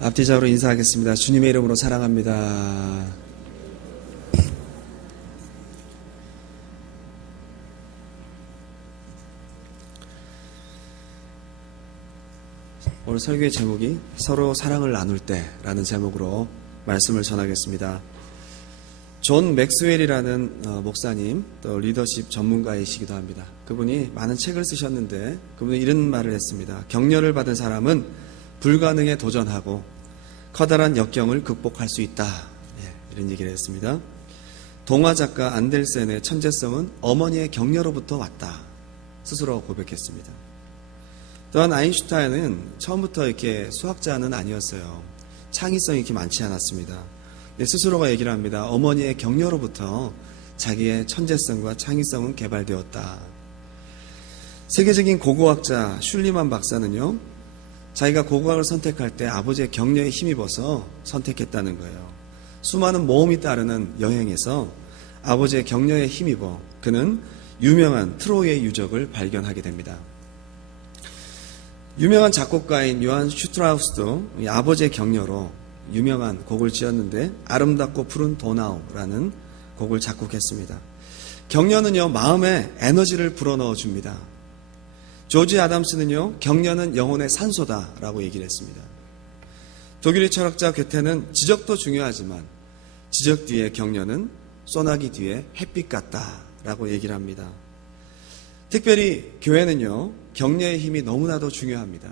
앞뒤적으로 인사하겠습니다. 주님의 이름으로 사랑합니다. 오늘 설교의 제목이 서로 사랑을 나눌 때라는 제목으로 말씀을 전하겠습니다. 존 맥스웰이라는 목사님, 또 리더십 전문가이시기도 합니다. 그분이 많은 책을 쓰셨는데 그분이 이런 말을 했습니다. 격려를 받은 사람은 불가능에 도전하고 커다란 역경을 극복할 수 있다. 이런 얘기를 했습니다. 동화 작가 안델센의 천재성은 어머니의 격려로부터 왔다. 스스로 고백했습니다. 또한 아인슈타인은 처음부터 이렇게 수학자는 아니었어요. 창의성이 이렇게 많지 않았습니다. 스스로가 얘기를 합니다. 어머니의 격려로부터 자기의 천재성과 창의성은 개발되었다. 세계적인 고고학자 슐리만 박사는요, 자기가 고고학을 선택할 때 아버지의 격려에 힘입어서 선택했다는 거예요. 수많은 모험이 따르는 여행에서 아버지의 격려에 힘입어 그는 유명한 트로이의 유적을 발견하게 됩니다. 유명한 작곡가인 요한 슈트라우스도 아버지의 격려로 유명한 곡을 지었는데 아름답고 푸른 도나우라는 곡을 작곡했습니다. 격려는요, 마음에 에너지를 불어넣어 줍니다. 조지 아담스는요, 격려는 영혼의 산소다라고 얘기를 했습니다. 독일의 철학자 괴테는 지적도 중요하지만 지적 뒤에 격려는 소나기 뒤에 햇빛 같다라고 얘기를 합니다. 특별히 교회는요, 격려의 힘이 너무나도 중요합니다.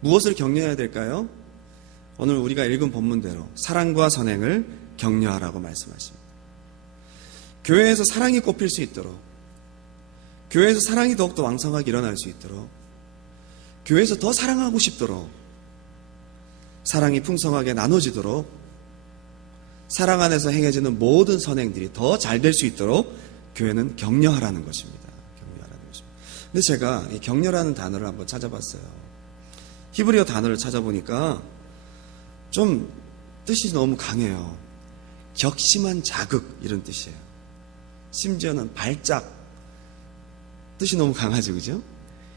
무엇을 격려해야 될까요? 오늘 우리가 읽은 본문대로 사랑과 선행을 격려하라고 말씀하십니다. 교회에서 사랑이 꽃필 수 있도록, 교회에서 사랑이 더욱더 왕성하게 일어날 수 있도록, 교회에서 더 사랑하고 싶도록, 사랑이 풍성하게 나눠지도록, 사랑 안에서 행해지는 모든 선행들이 더 잘 될 수 있도록 교회는 격려하라는 것입니다. 격려하라는 것입니다. 근데 제가 이 격려라는 단어를 한번 찾아봤어요. 히브리어 단어를 찾아보니까 좀 뜻이 너무 강해요. 격심한 자극 이런 뜻이에요. 심지어는 발작, 뜻이 너무 강하죠, 그죠?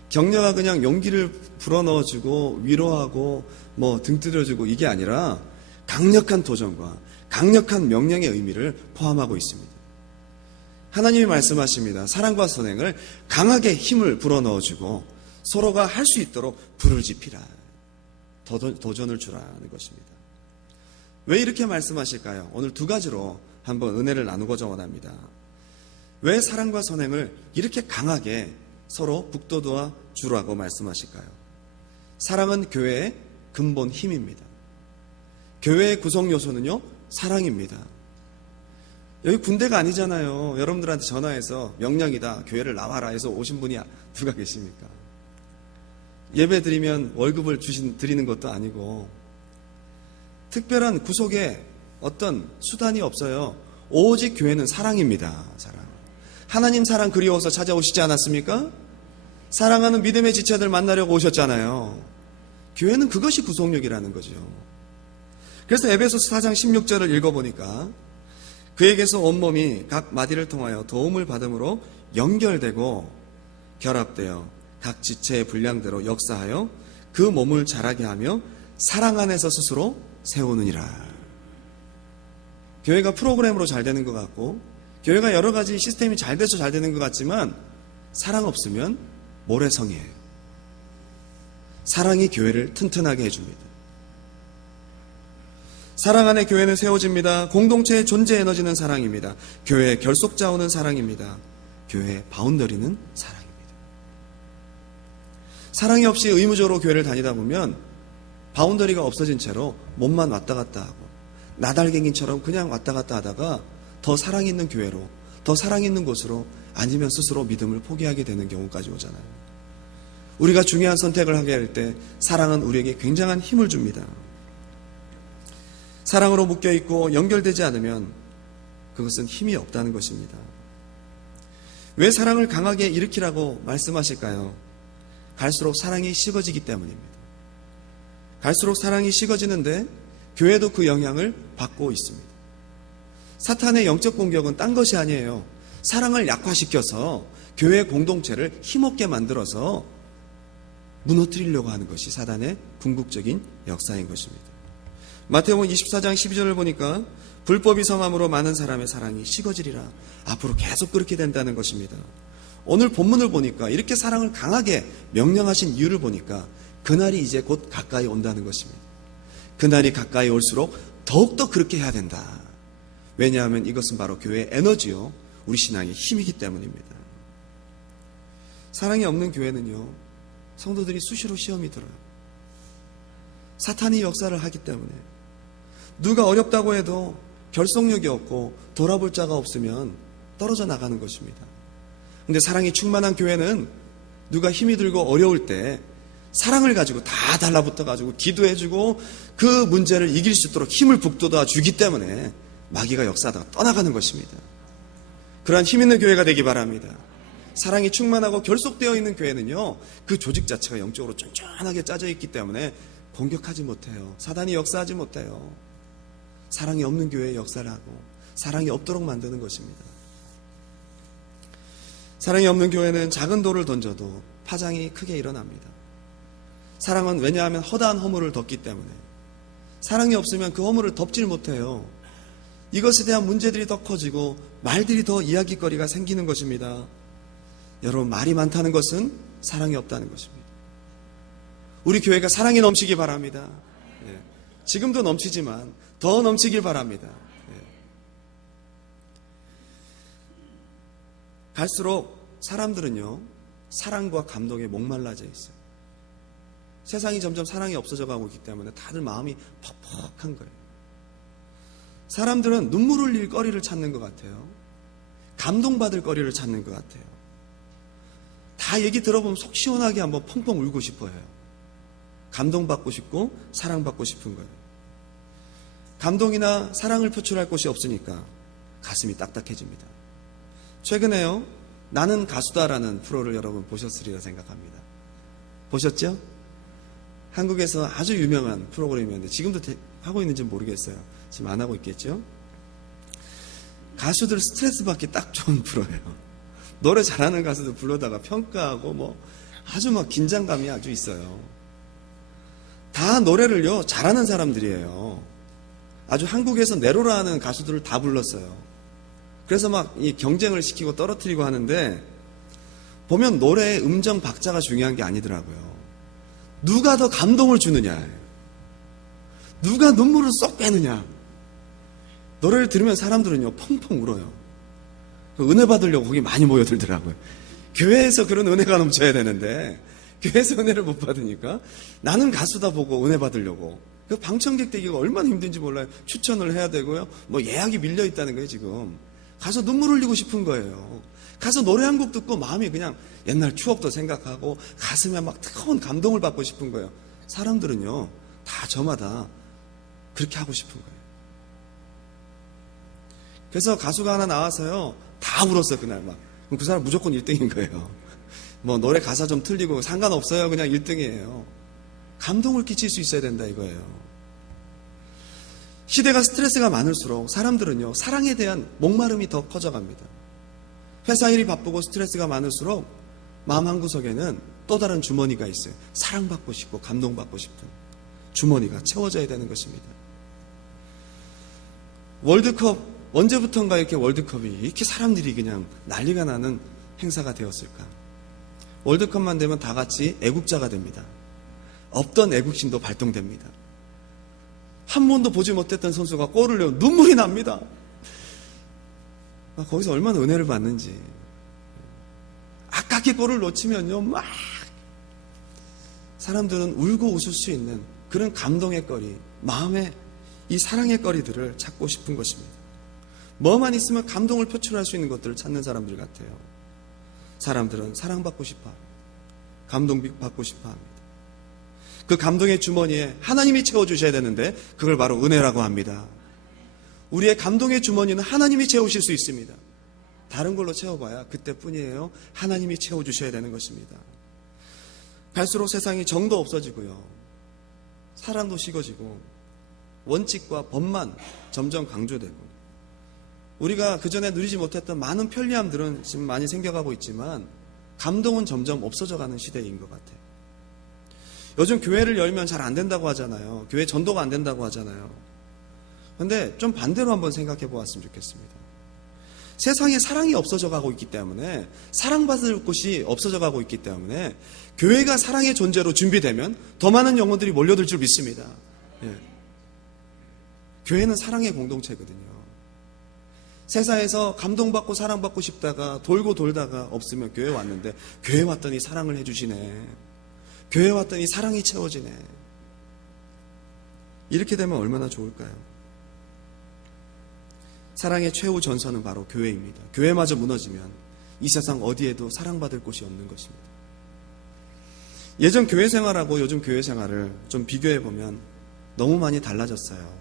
격려가 그냥 용기를 불어넣어주고 위로하고 등 두드려주고 이게 아니라 강력한 도전과 강력한 명령의 의미를 포함하고 있습니다. 하나님이 말씀하십니다. 사랑과 선행을 강하게 힘을 불어넣어주고 서로가 할 수 있도록 불을 지피라. 도전을 주라는 것입니다. 왜 이렇게 말씀하실까요? 오늘 두 가지로 한번 은혜를 나누고자 원합니다. 왜 사랑과 선행을 이렇게 강하게 서로 북돋워 주라고 말씀하실까요? 사랑은 교회의 근본 힘입니다. 교회의 구성 요소는요, 사랑입니다. 여기 군대가 아니잖아요. 여러분들한테 전화해서 명령이다, 교회를 나와라 해서 오신 분이 누가 계십니까? 예배 드리면 월급을 드리는 것도 아니고 특별한 구속의 어떤 수단이 없어요. 오직 교회는 사랑입니다. 사랑. 하나님 사랑 그리워서 찾아오시지 않았습니까? 사랑하는 믿음의 지체들 만나려고 오셨잖아요. 교회는 그것이 구속력이라는 거죠. 그래서 에베소서 4장 16절을 읽어보니까 그에게서 온몸이 각 마디를 통하여 도움을 받음으로 연결되고 결합되어 각 지체의 분량대로 역사하여 그 몸을 자라게 하며 사랑 안에서 스스로 세우느니라. 교회가 프로그램으로 잘 되는 것 같고 교회가 여러 가지 시스템이 잘 돼서 잘 되는 것 같지만 사랑 없으면 모래성이에요. 사랑이 교회를 튼튼하게 해줍니다. 사랑 안에 교회는 세워집니다. 공동체의 존재 에너지는 사랑입니다. 교회의 결속자원은 사랑입니다. 교회의 바운더리는 사랑입니다. 사랑이 없이 의무적으로 교회를 다니다 보면 바운더리가 없어진 채로 몸만 왔다 갔다 하고 나달갱이처럼 그냥 왔다 갔다 하다가 더 사랑 있는 교회로, 더 사랑 있는 곳으로, 아니면 스스로 믿음을 포기하게 되는 경우까지 오잖아요. 우리가 중요한 선택을 하게 할 때 사랑은 우리에게 굉장한 힘을 줍니다. 사랑으로 묶여있고 연결되지 않으면 그것은 힘이 없다는 것입니다. 왜 사랑을 강하게 일으키라고 말씀하실까요? 갈수록 사랑이 식어지기 때문입니다. 갈수록 사랑이 식어지는데 교회도 그 영향을 받고 있습니다. 사탄의 영적 공격은 딴 것이 아니에요. 사랑을 약화시켜서 교회 공동체를 힘없게 만들어서 무너뜨리려고 하는 것이 사단의 궁극적인 역사인 것입니다. 마태복음 24장 12절을 보니까 불법이 성함으로 많은 사람의 사랑이 식어지리라. 앞으로 계속 그렇게 된다는 것입니다. 오늘 본문을 보니까 이렇게 사랑을 강하게 명령하신 이유를 보니까 그날이 이제 곧 가까이 온다는 것입니다. 그날이 가까이 올수록 더욱더 그렇게 해야 된다. 왜냐하면 이것은 바로 교회의 에너지요, 우리 신앙의 힘이기 때문입니다. 사랑이 없는 교회는요, 성도들이 수시로 시험이 들어요. 사탄이 역사를 하기 때문에 누가 어렵다고 해도 결속력이 없고 돌아볼 자가 없으면 떨어져 나가는 것입니다. 근데 사랑이 충만한 교회는 누가 힘이 들고 어려울 때 사랑을 가지고 다 달라붙어 가지고 기도해주고 그 문제를 이길 수 있도록 힘을 북돋아 주기 때문에 마귀가 역사하다가 떠나가는 것입니다. 그러한 힘 있는 교회가 되기 바랍니다. 사랑이 충만하고 결속되어 있는 교회는요, 그 조직 자체가 영적으로 쫀쫀하게 짜져 있기 때문에 공격하지 못해요. 사단이 역사하지 못해요. 사랑이 없는 교회에 역사를 하고 사랑이 없도록 만드는 것입니다. 사랑이 없는 교회는 작은 돌을 던져도 파장이 크게 일어납니다. 사랑은 왜냐하면 허다한 허물을 덮기 때문에, 사랑이 없으면 그 허물을 덮질 못해요. 이것에 대한 문제들이 더 커지고 말들이 더 이야기거리가 생기는 것입니다. 여러분, 말이 많다는 것은 사랑이 없다는 것입니다. 우리 교회가 사랑이 넘치기 바랍니다. 예. 지금도 넘치지만 더 넘치길 바랍니다. 예. 갈수록 사람들은요, 사랑과 감동에 목말라져 있어요. 세상이 점점 사랑이 없어져 가고 있기 때문에 다들 마음이 퍽퍽한 거예요. 사람들은 눈물 흘릴 거리를 찾는 것 같아요. 감동받을 거리를 찾는 것 같아요. 다 얘기 들어보면 속 시원하게 한번 펑펑 울고 싶어요. 감동받고 싶고 사랑받고 싶은 거예요. 감동이나 사랑을 표출할 곳이 없으니까 가슴이 딱딱해집니다. 최근에요, 나는 가수다라는 프로를 여러분 보셨으리라 생각합니다. 보셨죠? 한국에서 아주 유명한 프로그램이었는데 지금도 하고 있는지 모르겠어요. 지금 안 하고 있겠죠? 가수들 스트레스 받기 딱 좋은 프로예요. 노래 잘하는 가수들 불러다가 평가하고 뭐 아주 막 긴장감이 아주 있어요. 다 노래를요 잘하는 사람들이에요. 아주 한국에서 내로라 하는 가수들을 다 불렀어요. 그래서 막 이 경쟁을 시키고 떨어뜨리고 하는데, 보면 노래의 음정 박자가 중요한 게 아니더라고요. 누가 더 감동을 주느냐, 누가 눈물을 쏙 빼느냐. 노래를 들으면 사람들은요 펑펑 울어요. 은혜 받으려고 거기 많이 모여들더라고요. 교회에서 그런 은혜가 넘쳐야 되는데 교회에서 은혜를 못 받으니까 나는 가수다 보고 은혜 받으려고, 그 방청객 되기가 얼마나 힘든지 몰라요. 추천을 해야 되고요, 뭐 예약이 밀려 있다는 거예요. 지금 가서 눈물 흘리고 싶은 거예요. 가서 노래 한 곡 듣고 마음이 그냥 옛날 추억도 생각하고 가슴에 막 뜨거운 감동을 받고 싶은 거예요. 사람들은요 다 저마다 그렇게 하고 싶은 거예요. 그래서 가수가 하나 나와서요 다 울었어요. 그날 막. 그럼 그 사람 무조건 1등인 거예요. 뭐 노래 가사 좀 틀리고 상관없어요. 그냥 1등이에요. 감동을 끼칠 수 있어야 된다 이거예요. 시대가 스트레스가 많을수록 사람들은요 사랑에 대한 목마름이 더 커져갑니다. 회사 일이 바쁘고 스트레스가 많을수록 마음 한구석에는 또 다른 주머니가 있어요. 사랑받고 싶고 감동받고 싶은 주머니가 채워져야 되는 것입니다. 월드컵, 언제부턴가 이렇게 월드컵이 이렇게 사람들이 그냥 난리가 나는 행사가 되었을까? 월드컵만 되면 다 같이 애국자가 됩니다. 없던 애국심도 발동됩니다. 한 번도 보지 못했던 선수가 골을 넣으면 눈물이 납니다. 거기서 얼마나 은혜를 받는지. 아깝게 골을 놓치면요 막 사람들은 울고 웃을 수 있는 그런 감동의 거리, 마음의 이 사랑의 거리들을 찾고 싶은 것입니다. 뭐만 있으면 감동을 표출할 수 있는 것들을 찾는 사람들 같아요. 사람들은 사랑받고 싶어 합니다. 감동받고 싶어 합니다. 그 감동의 주머니에 하나님이 채워주셔야 되는데 그걸 바로 은혜라고 합니다. 우리의 감동의 주머니는 하나님이 채우실 수 있습니다. 다른 걸로 채워봐야 그때뿐이에요. 하나님이 채워주셔야 되는 것입니다. 갈수록 세상이 정도 없어지고요, 사랑도 식어지고 원칙과 법만 점점 강조되고, 우리가 그전에 누리지 못했던 많은 편리함들은 지금 많이 생겨가고 있지만 감동은 점점 없어져가는 시대인 것 같아요. 요즘 교회를 열면 잘 안 된다고 하잖아요. 교회 전도가 안 된다고 하잖아요. 그런데 좀 반대로 한번 생각해 보았으면 좋겠습니다. 세상에 사랑이 없어져 가고 있기 때문에, 사랑받을 곳이 없어져 가고 있기 때문에 교회가 사랑의 존재로 준비되면 더 많은 영혼들이 몰려들 줄 믿습니다. 예. 교회는 사랑의 공동체거든요. 세상에서 감동받고 사랑받고 싶다가 돌고 돌다가 없으면 교회 왔는데, 교회 왔더니 사랑을 해주시네. 교회 왔더니 사랑이 채워지네. 이렇게 되면 얼마나 좋을까요? 사랑의 최후 전선은 바로 교회입니다. 교회마저 무너지면 이 세상 어디에도 사랑받을 곳이 없는 것입니다. 예전 교회 생활하고 요즘 교회 생활을 좀 비교해 보면 너무 많이 달라졌어요.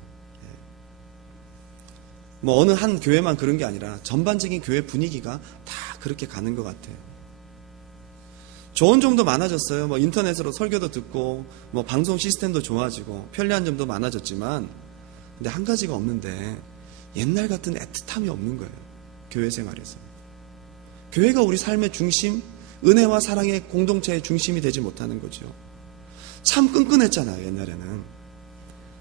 뭐 어느 한 교회만 그런 게 아니라 전반적인 교회 분위기가 다 그렇게 가는 것 같아요. 좋은 점도 많아졌어요. 뭐 인터넷으로 설교도 듣고 뭐 방송 시스템도 좋아지고 편리한 점도 많아졌지만, 근데 한 가지가 없는데 옛날 같은 애틋함이 없는 거예요. 교회 생활에서. 교회가 우리 삶의 중심, 은혜와 사랑의 공동체의 중심이 되지 못하는 거죠. 참 끈끈했잖아요. 옛날에는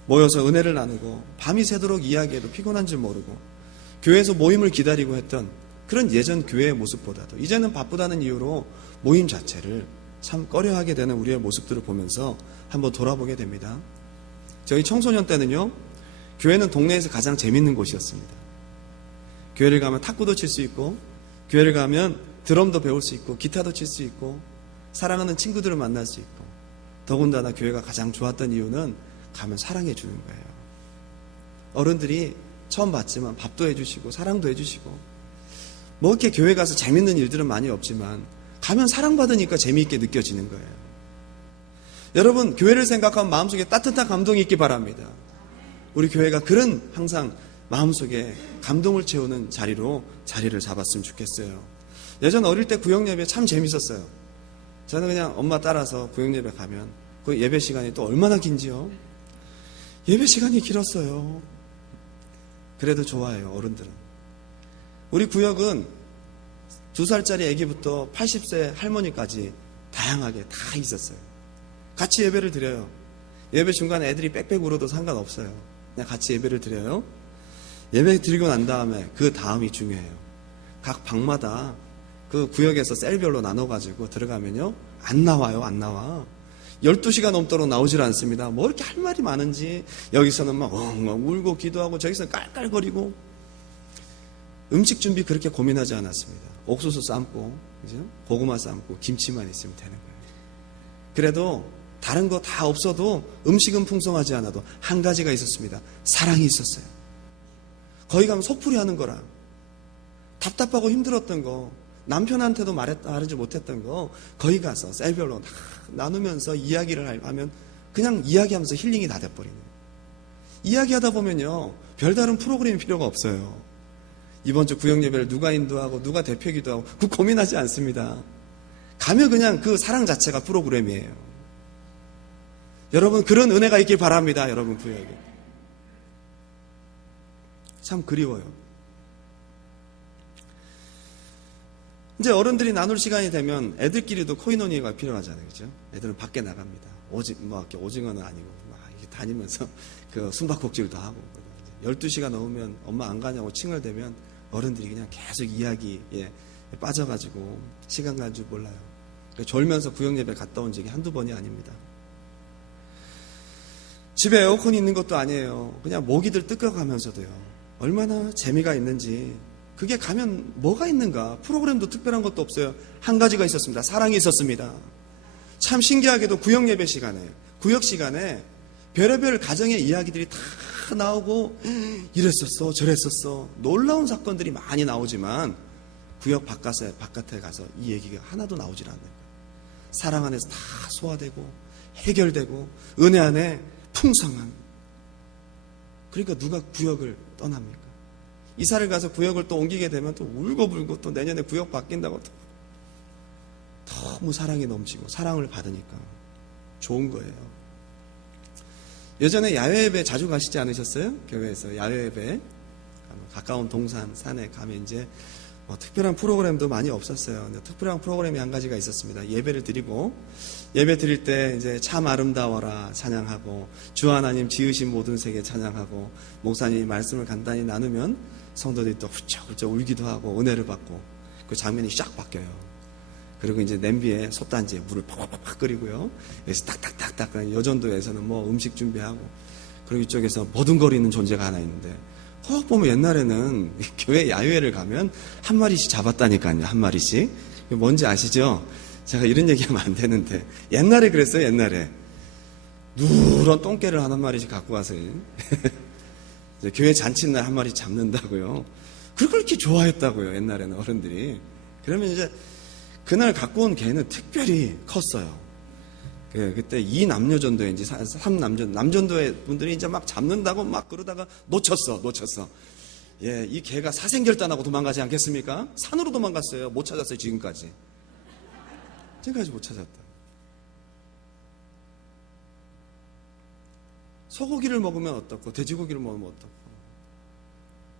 모여서 은혜를 나누고 밤이 새도록 이야기해도 피곤한 줄 모르고 교회에서 모임을 기다리고 했던 그런 예전 교회의 모습보다도 이제는 바쁘다는 이유로 모임 자체를 참 꺼려하게 되는 우리의 모습들을 보면서 한번 돌아보게 됩니다. 저희 청소년 때는요, 교회는 동네에서 가장 재밌는 곳이었습니다. 교회를 가면 탁구도 칠 수 있고, 교회를 가면 드럼도 배울 수 있고, 기타도 칠 수 있고, 사랑하는 친구들을 만날 수 있고, 더군다나 교회가 가장 좋았던 이유는 가면 사랑해 주는 거예요. 어른들이 처음 봤지만 밥도 해주시고 사랑도 해주시고, 뭐 이렇게 교회 가서 재밌는 일들은 많이 없지만 가면 사랑받으니까 재미있게 느껴지는 거예요. 여러분, 교회를 생각하면 마음속에 따뜻한 감동이 있기 바랍니다. 우리 교회가 그런 항상 마음속에 감동을 채우는 자리를 잡았으면 좋겠어요. 예전 어릴 때 구역예배 참 재밌었어요. 저는 그냥 엄마 따라서 구역예배 가면 그 예배 시간이 또 얼마나 긴지요? 예배 시간이 길었어요. 그래도 좋아해요, 어른들은. 우리 구역은 2살짜리 아기부터 80세 할머니까지 다양하게 다 있었어요. 같이 예배를 드려요. 예배 중간에 애들이 빽빽 울어도 상관없어요. 그냥 같이 예배를 드려요. 예배 드리고 난 다음에 그 다음이 중요해요. 각 방마다 그 구역에서 셀별로 나눠가지고 들어가면요, 안 나와요. 안 나와. 12시가 넘도록 나오질 않습니다. 뭐 이렇게 할 말이 많은지, 여기서는 막 엉엉 울고 기도하고 저기서는 깔깔거리고. 음식 준비 그렇게 고민하지 않았습니다. 옥수수 삶고, 그죠? 고구마 삶고, 김치만 있으면 되는 거예요. 그래도 다른 거 다 없어도, 음식은 풍성하지 않아도 한 가지가 있었습니다. 사랑이 있었어요. 거기 가면 속풀이 하는 거랑, 답답하고 힘들었던 거, 남편한테도 말하지 못했던 거, 거기 가서 셀별로 다 나누면서 이야기를 하면 그냥 이야기하면서 힐링이 다 돼버리는 거예요. 이야기하다 보면요, 별다른 프로그램이 필요가 없어요. 이번 주 구역예배를 누가 인도하고 누가 대표기도 하고 그 고민하지 않습니다. 가면 그냥 그 사랑 자체가 프로그램이에요. 여러분, 그런 은혜가 있길 바랍니다. 여러분, 구역에. 참 그리워요. 이제 어른들이 나눌 시간이 되면 애들끼리도 코이노니가 필요하잖아요. 그죠? 애들은 밖에 나갑니다. 오징어는 아니고, 막 이렇게 다니면서 그 숨바꼭질도 하고. 12시가 넘으면 엄마 안 가냐고 칭얼대면 어른들이 그냥 계속 이야기에 빠져가지고 시간 갈 줄 몰라요. 졸면서 구역예배 갔다 온 적이 한두 번이 아닙니다. 집에 에어컨이 있는 것도 아니에요. 그냥 모기들 뜯겨가면서도요. 얼마나 재미가 있는지. 그게 가면 뭐가 있는가? 프로그램도 특별한 것도 없어요. 한 가지가 있었습니다. 사랑이 있었습니다. 참 신기하게도 구역예배 시간에, 구역 시간에 별의별 가정의 이야기들이 다 나오고, 이랬었어, 저랬었어. 놀라운 사건들이 많이 나오지만 구역 바깥에 가서 이 얘기가 하나도 나오질 않는 거예요. 사랑 안에서 다 소화되고 해결되고 은혜 안에 풍성한. 그러니까 누가 구역을 떠납니까? 이사를 가서 구역을 또 옮기게 되면 또 울고불고 또 내년에 구역 바뀐다고 또 너무 사랑이 넘치고 사랑을 받으니까 좋은 거예요. 예전에 야외예배 자주 가시지 않으셨어요? 교회에서 야외예배 가까운 동산 산에 가면 이제 특별한 프로그램도 많이 없었어요. 근데 특별한 프로그램이 한 가지가 있었습니다. 예배를 드리고, 예배 드릴 때 이제 참 아름다워라 찬양하고, 주 하나님 지으신 모든 세계 찬양하고, 목사님이 말씀을 간단히 나누면 성도들이 또 훌쩍훌쩍 울기도 하고 은혜를 받고, 그 장면이 쫙 바뀌어요. 그리고 이제 냄비에 솥단지에 물을 팍팍팍 끓이고요. 여기서 딱딱딱딱 여전도에서는 뭐 음식 준비하고, 그리고 이쪽에서 버둥거리는 존재가 하나 있는데, 꼭 보면 옛날에는 교회 야유회를 가면 한 마리씩 잡았다니까요. 한 마리씩. 뭔지 아시죠? 제가 이런 얘기하면 안 되는데, 옛날에 그랬어요. 옛날에 누런 똥개를 한 마리씩 갖고 와서 교회 잔칫날 한 마리 잡는다고요. 그걸 그렇게 좋아했다고요. 옛날에는 어른들이. 그러면 이제 그날 갖고 온 개는 특별히 컸어요. 그때 2남녀전도회인지 3남전도회 분들이 이제 막 잡는다고 막 그러다가 놓쳤어. 예, 이 개가 사생결단하고 도망가지 않겠습니까? 산으로 도망갔어요. 못 찾았어요. 지금까지 못 찾았다. 소고기를 먹으면 어떻고, 돼지고기를 먹으면 어떻고,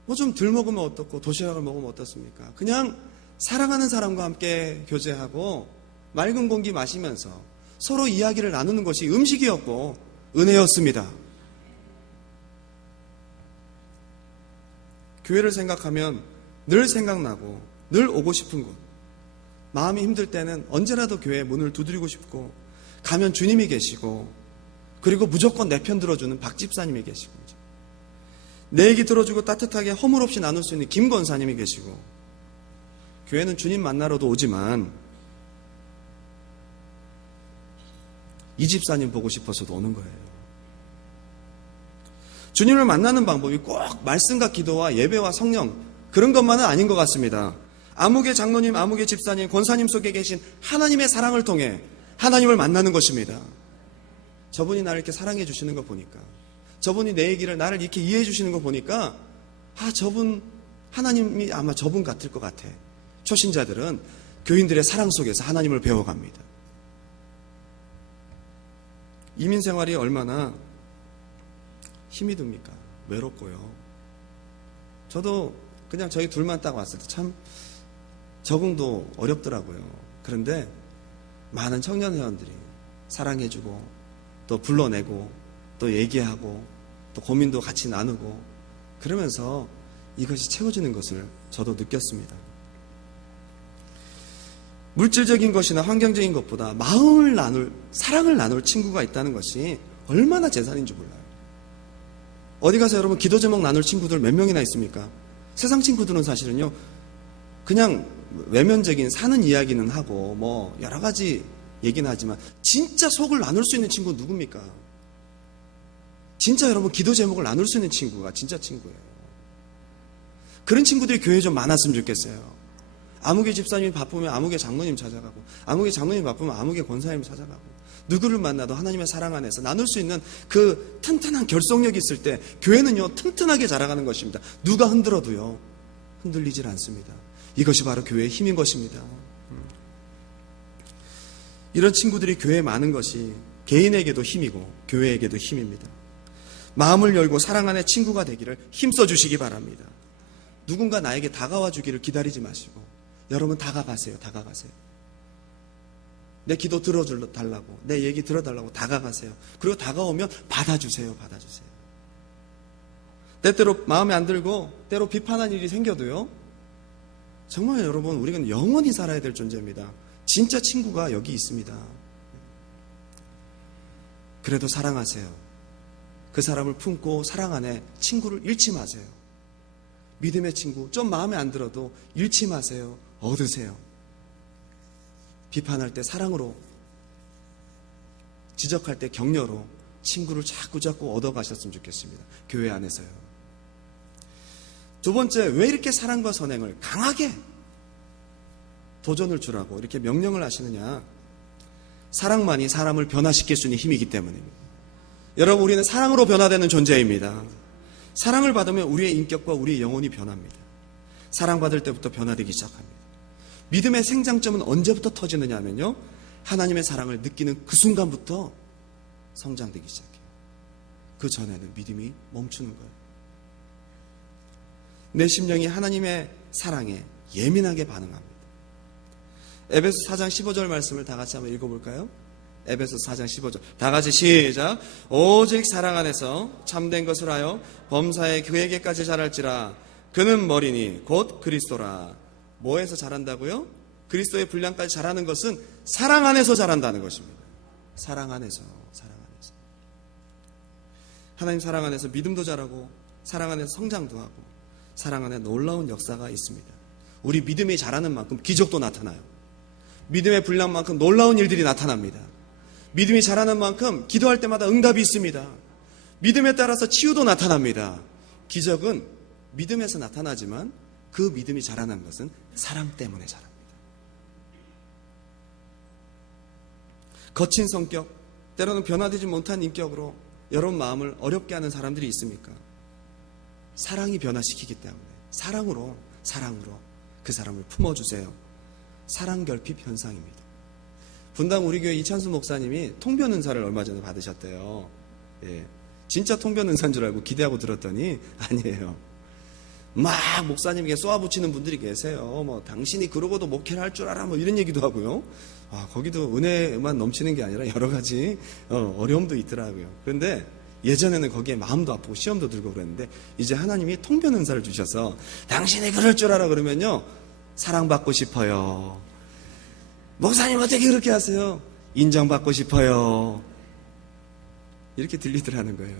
뭐 좀 덜 먹으면 어떻고, 도시락을 먹으면 어떻습니까? 그냥 사랑하는 사람과 함께 교제하고 맑은 공기 마시면서 서로 이야기를 나누는 것이 음식이었고 은혜였습니다. 교회를 생각하면 늘 생각나고 늘 오고 싶은 곳, 마음이 힘들 때는 언제라도 교회의 문을 두드리고 싶고, 가면 주님이 계시고, 그리고 무조건 내 편 들어주는 박 집사님이 계시고, 내 얘기 들어주고 따뜻하게 허물 없이 나눌 수 있는 김 권사님이 계시고, 교회는 주님 만나러도 오지만 이 집사님 보고 싶어서도 오는 거예요. 주님을 만나는 방법이 꼭 말씀과 기도와 예배와 성령, 그런 것만은 아닌 것 같습니다. 아무개 장로님, 아무개 집사님, 권사님 속에 계신 하나님의 사랑을 통해 하나님을 만나는 것입니다. 저분이 나를 이렇게 사랑해 주시는 거 보니까, 저분이 내 얘기를, 나를 이렇게 이해해 주시는 거 보니까, 저분 하나님이 아마 저분 같을 것 같아. 초신자들은 교인들의 사랑 속에서 하나님을 배워갑니다. 이민 생활이 얼마나 힘이 듭니까? 외롭고요. 저도 그냥 저희 둘만 딱 왔을 때 참 적응도 어렵더라고요. 그런데 많은 청년 회원들이 사랑해주고, 또 불러내고, 또 얘기하고, 또 고민도 같이 나누고, 그러면서 이것이 채워지는 것을 저도 느꼈습니다. 물질적인 것이나 환경적인 것보다 마음을 나눌, 사랑을 나눌 친구가 있다는 것이 얼마나 재산인지 몰라요. 어디 가서 여러분 기도 제목 나눌 친구들 몇 명이나 있습니까? 세상 친구들은 사실은요, 그냥 외면적인 사는 이야기는 하고 뭐 여러 가지 얘기는 하지만, 진짜 속을 나눌 수 있는 친구는 누굽니까? 진짜 여러분 기도 제목을 나눌 수 있는 친구가 진짜 친구예요. 그런 친구들이 교회에 좀 많았으면 좋겠어요. 아무개 집사님이 바쁘면 아무개 장로님 찾아가고, 아무개 장로님 바쁘면 아무개 권사님 찾아가고, 누구를 만나도 하나님의 사랑 안에서 나눌 수 있는 그 튼튼한 결속력이 있을 때 교회는요 튼튼하게 자라가는 것입니다. 누가 흔들어도요 흔들리질 않습니다. 이것이 바로 교회의 힘인 것입니다. 이런 친구들이 교회에 많은 것이 개인에게도 힘이고 교회에게도 힘입니다. 마음을 열고 사랑 안에 친구가 되기를 힘써 주시기 바랍니다. 누군가 나에게 다가와 주기를 기다리지 마시고, 여러분 다가가세요. 내 기도 들어달라고, 내 얘기 들어달라고 다가가세요. 그리고 다가오면 받아주세요. 때때로 마음에 안 들고 때로 비판한 일이 생겨도요, 정말 여러분 우리는 영원히 살아야 될 존재입니다. 진짜 친구가 여기 있습니다. 그래도 사랑하세요. 그 사람을 품고 사랑 안에 친구를 잃지 마세요. 믿음의 친구, 좀 마음에 안 들어도 잃지 마세요. 얻으세요. 비판할 때 사랑으로, 지적할 때 격려로 친구를 자꾸 얻어가셨으면 좋겠습니다. 교회 안에서요. 두 번째, 왜 이렇게 사랑과 선행을 강하게 도전을 주라고 이렇게 명령을 하시느냐? 사랑만이 사람을 변화시킬 수 있는 힘이기 때문입니다. 여러분, 우리는 사랑으로 변화되는 존재입니다. 사랑을 받으면 우리의 인격과 우리의 영혼이 변합니다. 사랑받을 때부터 변화되기 시작합니다. 믿음의 생장점은 언제부터 터지느냐 하면요, 하나님의 사랑을 느끼는 그 순간부터 성장되기 시작해요. 그 전에는 믿음이 멈추는 거예요. 내 심령이 하나님의 사랑에 예민하게 반응합니다. 에베소 4장 15절 말씀을 다 같이 한번 읽어볼까요? 에베소 4장 15절 다 같이 시작. 오직 사랑 안에서 참된 것을 하여 범사에 그에게까지 자랄지라. 그는 머리니 곧 그리스도라. 뭐에서 자란다고요? 그리스도의 분량까지 자라는 것은 사랑 안에서 자란다는 것입니다. 사랑 안에서. 하나님 사랑 안에서 믿음도 자라고 사랑 안에서 성장도 하고 사랑 안에 놀라운 역사가 있습니다. 우리 믿음이 자라는 만큼 기적도 나타나요. 믿음의 분량만큼 놀라운 일들이 나타납니다. 믿음이 자라는 만큼 기도할 때마다 응답이 있습니다. 믿음에 따라서 치유도 나타납니다. 기적은 믿음에서 나타나지만 그 믿음이 자라는 것은 사랑 때문에 자랍니다. 거친 성격, 때로는 변화되지 못한 인격으로 여러분 마음을 어렵게 하는 사람들이 있습니까? 사랑이 변화시키기 때문에 사랑으로 그 사람을 품어주세요. 사랑 결핍 현상입니다. 분당 우리 교회 이찬수 목사님이 통변 은사를 얼마 전에 받으셨대요. 예, 진짜 통변 은사인 줄 알고 기대하고 들었더니 아니에요. 막 목사님에게 쏘아붙이는 분들이 계세요. 뭐 당신이 그러고도 목회를 할 줄 알아 뭐 이런 얘기도 하고요. 거기도 은혜만 넘치는 게 아니라 여러 가지 어려움도 있더라고요. 그런데 예전에는 거기에 마음도 아프고 시험도 들고 그랬는데 이제 하나님이 통변 은사를 주셔서 당신이 그럴 줄 알아 그러면요 사랑받고 싶어요. 목사님 어떻게 그렇게 하세요? 인정받고 싶어요. 이렇게 들리더라는 거예요.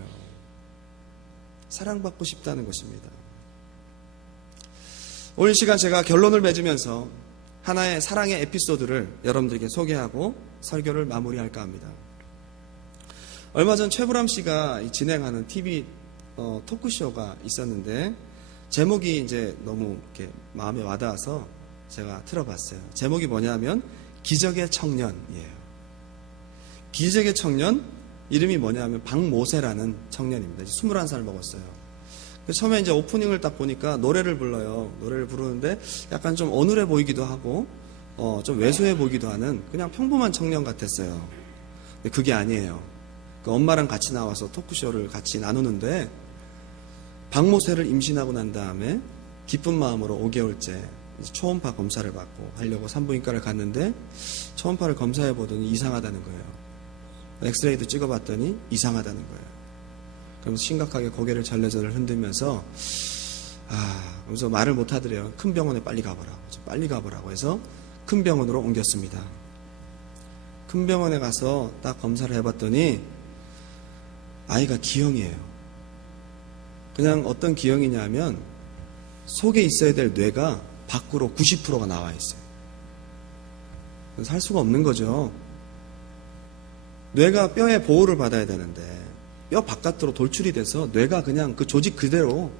사랑받고 싶다는 것입니다. 오늘 시간 제가 결론을 맺으면서 하나의 사랑의 에피소드를 여러분들에게 소개하고 설교를 마무리할까 합니다. 얼마 전 최불암 씨가 진행하는 TV 토크쇼가 있었는데 제목이 이제 너무 이렇게 마음에 와닿아서 제가 틀어봤어요. 제목이 뭐냐면 기적의 청년이에요. 기적의 청년, 이름이 뭐냐면 박모세라는 청년입니다. 21살 먹었어요. 처음에 이제 오프닝을 딱 보니까 노래를 불러요. 노래를 부르는데 약간 좀 어눌해 보이기도 하고 좀 왜소해 보이기도 하는 그냥 평범한 청년 같았어요. 근데 그게 아니에요. 그 엄마랑 같이 나와서 토크쇼를 같이 나누는데 박모세를 임신하고 난 다음에 기쁜 마음으로 5개월째 초음파 검사를 받고 하려고 산부인과를 갔는데 초음파를 검사해 보더니 이상하다는 거예요. 엑스레이도 찍어봤더니 이상하다는 거예요. 그러면서 심각하게 고개를 절레절레 흔들면서 그래서 말을 못 하더래요. 큰 병원에 빨리 가보라고 해서 큰 병원으로 옮겼습니다. 큰 병원에 가서 딱 검사를 해봤더니 아이가 기형이에요. 그냥 어떤 기형이냐면 속에 있어야 될 뇌가 밖으로 90%가 나와 있어요. 살 수가 없는 거죠. 뇌가 뼈의 보호를 받아야 되는데 뼈 바깥으로 돌출이 돼서 뇌가 그냥 그 조직 그대로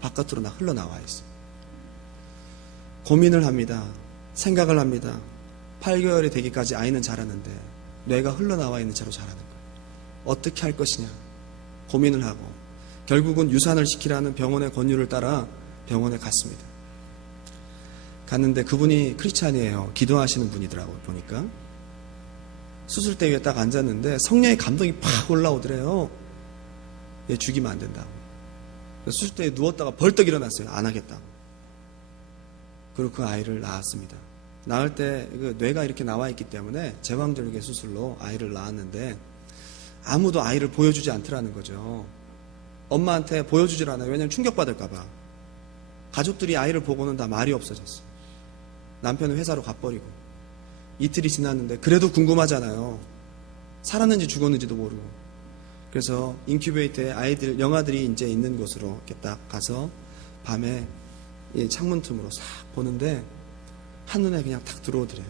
바깥으로 흘러나와 있어요. 고민을 합니다. 생각을 합니다. 8개월이 되기까지 아이는 자라는데 뇌가 흘러나와 있는 채로 자라는 거예요. 어떻게 할 것이냐 고민을 하고 결국은 유산을 시키라는 병원의 권유를 따라 병원에 갔습니다. 갔는데 그분이 크리스찬이에요. 기도하시는 분이더라고요. 보니까 수술대 위에 딱 앉았는데 성령의 감동이 팍 올라오더래요. 얘 죽이면 안 된다고. 수술대에 누웠다가 벌떡 일어났어요. 안 하겠다고. 그리고 그 아이를 낳았습니다. 낳을 때 그 뇌가 이렇게 나와 있기 때문에 제왕절개 수술로 아이를 낳았는데 아무도 아이를 보여주지 않더라는 거죠. 엄마한테 보여주질 않아요. 왜냐하면 충격받을까 봐. 가족들이 아이를 보고는 다 말이 없어졌어요. 남편은 회사로 가버리고 이틀이 지났는데 그래도 궁금하잖아요. 살았는지 죽었는지도 모르고. 그래서 인큐베이터에 아이들, 영아들이 이제 있는 곳으로 이렇게 딱 가서 밤에 창문 틈으로 싹 보는데 한눈에 그냥 탁 들어오더래요.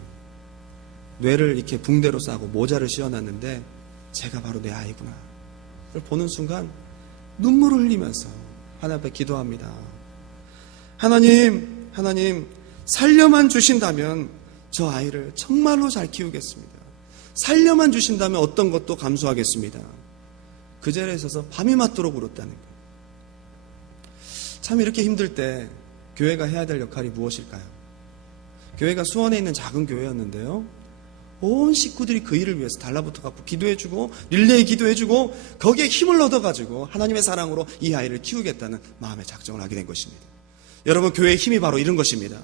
뇌를 이렇게 붕대로 싸고 모자를 씌워놨는데 제가 바로 내 아이구나. 그걸 보는 순간 눈물을 흘리면서 하나님 앞에 기도합니다. 하나님 살려만 주신다면 저 아이를 정말로 잘 키우겠습니다. 살려만 주신다면 어떤 것도 감수하겠습니다. 그 자리에 있어서 밤이 맞도록 울었다는 거예요. 참 이렇게 힘들 때 교회가 해야 될 역할이 무엇일까요? 교회가 수원에 있는 작은 교회였는데요. 온 식구들이 그 일을 위해서 달라붙어갖고 기도해주고 릴레이 기도해주고 거기에 힘을 얻어가지고 하나님의 사랑으로 이 아이를 키우겠다는 마음의 작정을 하게 된 것입니다. 여러분 교회의 힘이 바로 이런 것입니다.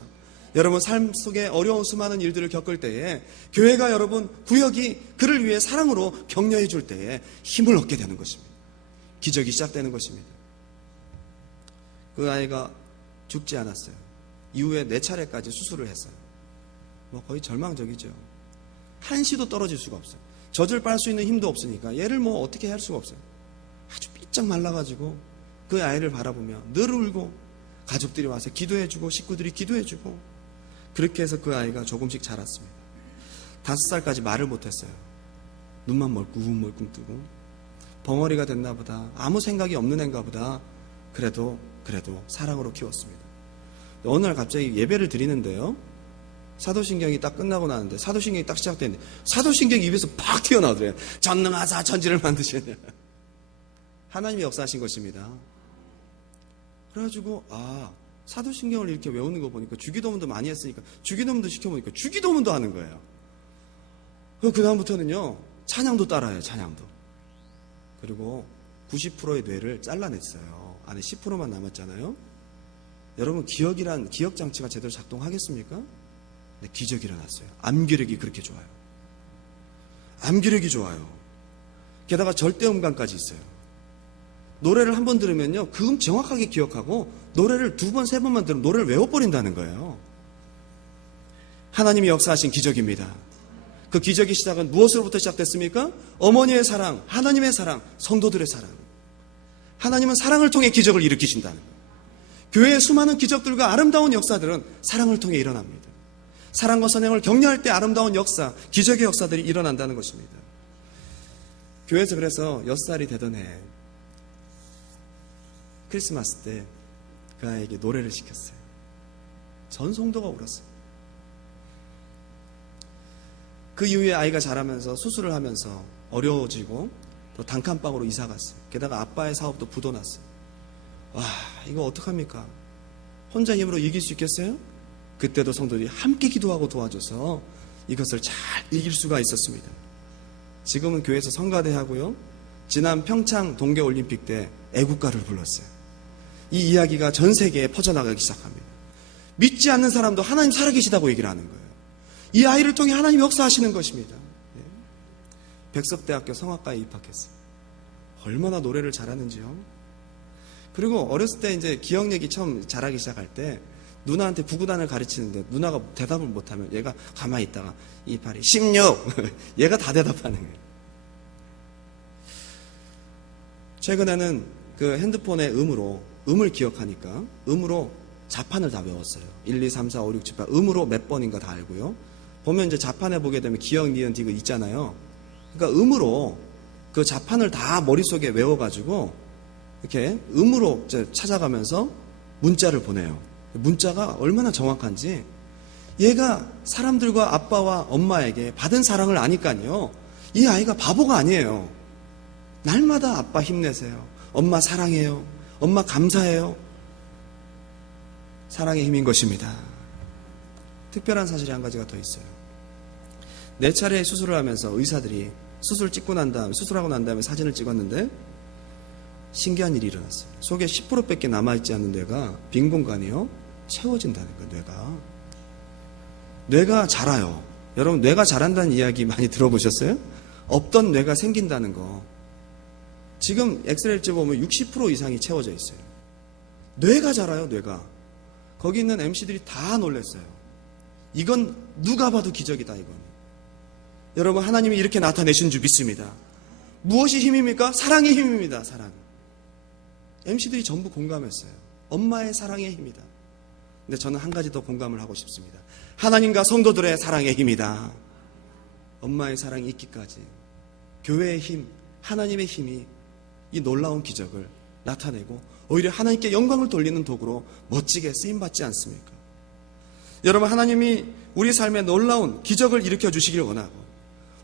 여러분 삶 속에 어려운 수많은 일들을 겪을 때에 교회가 여러분 구역이 그를 위해 사랑으로 격려해 줄 때에 힘을 얻게 되는 것입니다. 기적이 시작되는 것입니다. 그 아이가 죽지 않았어요. 이후에 4차례까지 수술을 했어요. 거의 절망적이죠. 한시도 떨어질 수가 없어요. 젖을 빨 수 있는 힘도 없으니까 얘를 어떻게 할 수가 없어요. 아주 삐쩍 말라가지고 그 아이를 바라보며 늘 울고 가족들이 와서 기도해주고 식구들이 기도해주고 그렇게 해서 그 아이가 조금씩 자랐습니다. 5살까지 말을 못했어요. 눈만 멀끔멀끔 뜨고 벙어리가 됐나 보다. 아무 생각이 없는 애인가 보다. 그래도 사랑으로 키웠습니다. 어느 날 갑자기 예배를 드리는데요. 사도신경이 딱 끝나고 나는데 사도신경이 딱 시작되는데 사도신경이 입에서 팍 튀어나오더래요. 전능하사 천지를 만드시냐. 하나님이 역사하신 것입니다. 그래가지고 사도신경을 이렇게 외우는 거 보니까 주기도문도 많이 했으니까 주기도문도 시켜보니까 주기도문도 하는 거예요. 그 다음부터는요 찬양도 따라해요. 찬양도. 그리고 90%의 뇌를 잘라냈어요. 안에 10%만 남았잖아요. 여러분 기억장치가 제대로 작동하겠습니까? 네, 기적이 일어났어요. 암기력이 그렇게 좋아요. 암기력이 좋아요. 게다가 절대음감까지 있어요. 노래를 한 번 들으면요 그 음 정확하게 기억하고 노래를 2번, 3번만 들으면 노래를 외워버린다는 거예요. 하나님이 역사하신 기적입니다. 그 기적의 시작은 무엇으로부터 시작됐습니까? 어머니의 사랑, 하나님의 사랑, 성도들의 사랑. 하나님은 사랑을 통해 기적을 일으키신다는 거예요. 교회의 수많은 기적들과 아름다운 역사들은 사랑을 통해 일어납니다. 사랑과 선행을 격려할 때 아름다운 역사, 기적의 역사들이 일어난다는 것입니다. 교회에서 그래서 6살이 되던 해 크리스마스 때 그 아이에게 노래를 시켰어요. 전 성도가 울었어요. 그 이후에 아이가 자라면서 수술을 하면서 어려워지고 또 단칸방으로 이사 갔어요. 게다가 아빠의 사업도 부도났어요. 와, 이거 어떡합니까? 혼자 힘으로 이길 수 있겠어요? 그때도 성도들이 함께 기도하고 도와줘서 이것을 잘 이길 수가 있었습니다. 지금은 교회에서 성가대 하고요. 지난 평창 동계올림픽 때 애국가를 불렀어요. 이 이야기가 전 세계에 퍼져나가기 시작합니다. 믿지 않는 사람도 하나님 살아계시다고 얘기를 하는 거예요. 이 아이를 통해 하나님 역사하시는 것입니다. 백석대학교 성악과에 입학했어요. 얼마나 노래를 잘하는지요. 그리고 어렸을 때 이제 기억력이 처음 자라기 시작할 때 누나한테 구구단을 가르치는데 누나가 대답을 못하면 얘가 가만히 있다가 28이 16 얘가 다 대답하는 거예요. 최근에는 그 핸드폰의 음을 기억하니까 음으로 자판을 다 외웠어요. 1, 2, 3, 4, 5, 6, 7, 8 음으로 몇 번인가 다 알고요. 보면 이제 자판에 보게 되면 기억, 니은, 디귿 있잖아요. 그러니까 음으로 그 자판을 다 머릿속에 외워가지고 이렇게 음으로 찾아가면서 문자를 보내요. 문자가 얼마나 정확한지 얘가 사람들과 아빠와 엄마에게 받은 사랑을 아니까요. 이 아이가 바보가 아니에요. 날마다 아빠 힘내세요. 엄마 사랑해요. 엄마 감사해요. 사랑의 힘인 것입니다. 특별한 사실이 한 가지가 더 있어요. 4차례 수술을 하면서 의사들이 수술하고 난 다음에 사진을 찍었는데 신기한 일이 일어났어요. 속에 10%밖에 남아있지 않는 뇌가 빈 공간이요 채워진다는 거예요. 뇌가 자라요. 여러분 뇌가 자란다는 이야기 많이 들어보셨어요? 없던 뇌가 생긴다는 거. 지금 엑스레이를 찍어보면 60% 이상이 채워져 있어요. 뇌가 자라요. 뇌가. 거기 있는 MC들이 다 놀랐어요. 이건 누가 봐도 기적이다. 이건. 여러분 하나님이 이렇게 나타내신 줄 믿습니다. 무엇이 힘입니까? 사랑의 힘입니다. 사랑. MC들이 전부 공감했어요. 엄마의 사랑의 힘이다. 근데 저는 한 가지 더 공감을 하고 싶습니다. 하나님과 성도들의 사랑의 힘이다. 엄마의 사랑이 있기까지 교회의 힘, 하나님의 힘이 이 놀라운 기적을 나타내고 오히려 하나님께 영광을 돌리는 도구로 멋지게 쓰임받지 않습니까? 여러분 하나님이 우리 삶에 놀라운 기적을 일으켜 주시길 원하고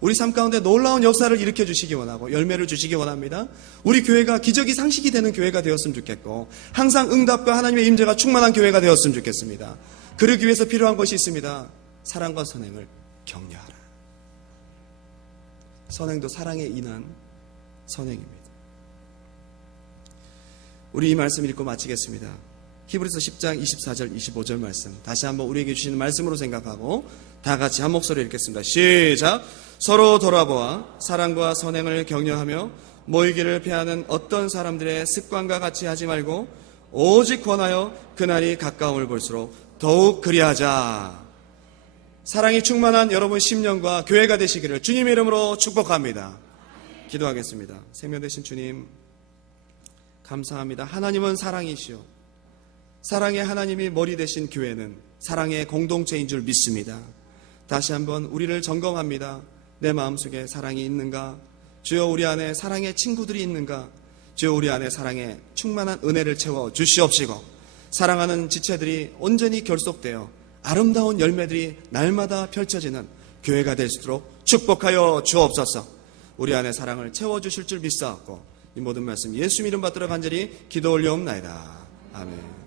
우리 삶 가운데 놀라운 역사를 일으켜 주시기 원하고 열매를 주시기 원합니다. 우리 교회가 기적이 상식이 되는 교회가 되었으면 좋겠고 항상 응답과 하나님의 임재가 충만한 교회가 되었으면 좋겠습니다. 그러기 위해서 필요한 것이 있습니다. 사랑과 선행을 격려하라. 선행도 사랑에 인한 선행입니다. 우리 이 말씀 읽고 마치겠습니다. 히브리서 10장 24절 25절 말씀 다시 한번 우리에게 주시는 말씀으로 생각하고 다 같이 한 목소리 읽겠습니다. 시작. 서로 돌아보아 사랑과 선행을 격려하며 모이기를 피하는 어떤 사람들의 습관과 같이 하지 말고 오직 권하여 그날이 가까움을 볼수록 더욱 그리하자. 사랑이 충만한 여러분 10년과 교회가 되시기를 주님의 이름으로 축복합니다. 기도하겠습니다. 생명 되신 주님 감사합니다. 하나님은 사랑이시오. 사랑의 하나님이 머리 되신 교회는 사랑의 공동체인 줄 믿습니다. 다시 한번 우리를 점검합니다. 내 마음속에 사랑이 있는가? 주여 우리 안에 사랑의 친구들이 있는가? 주여 우리 안에 사랑의 충만한 은혜를 채워 주시옵시고 사랑하는 지체들이 온전히 결속되어 아름다운 열매들이 날마다 펼쳐지는 교회가 될 수 있도록 축복하여 주옵소서. 우리 안에 사랑을 채워주실 줄 믿사옵고 이 모든 말씀 예수 이름 받들어 간절히 기도 올려옵나이다. 아멘.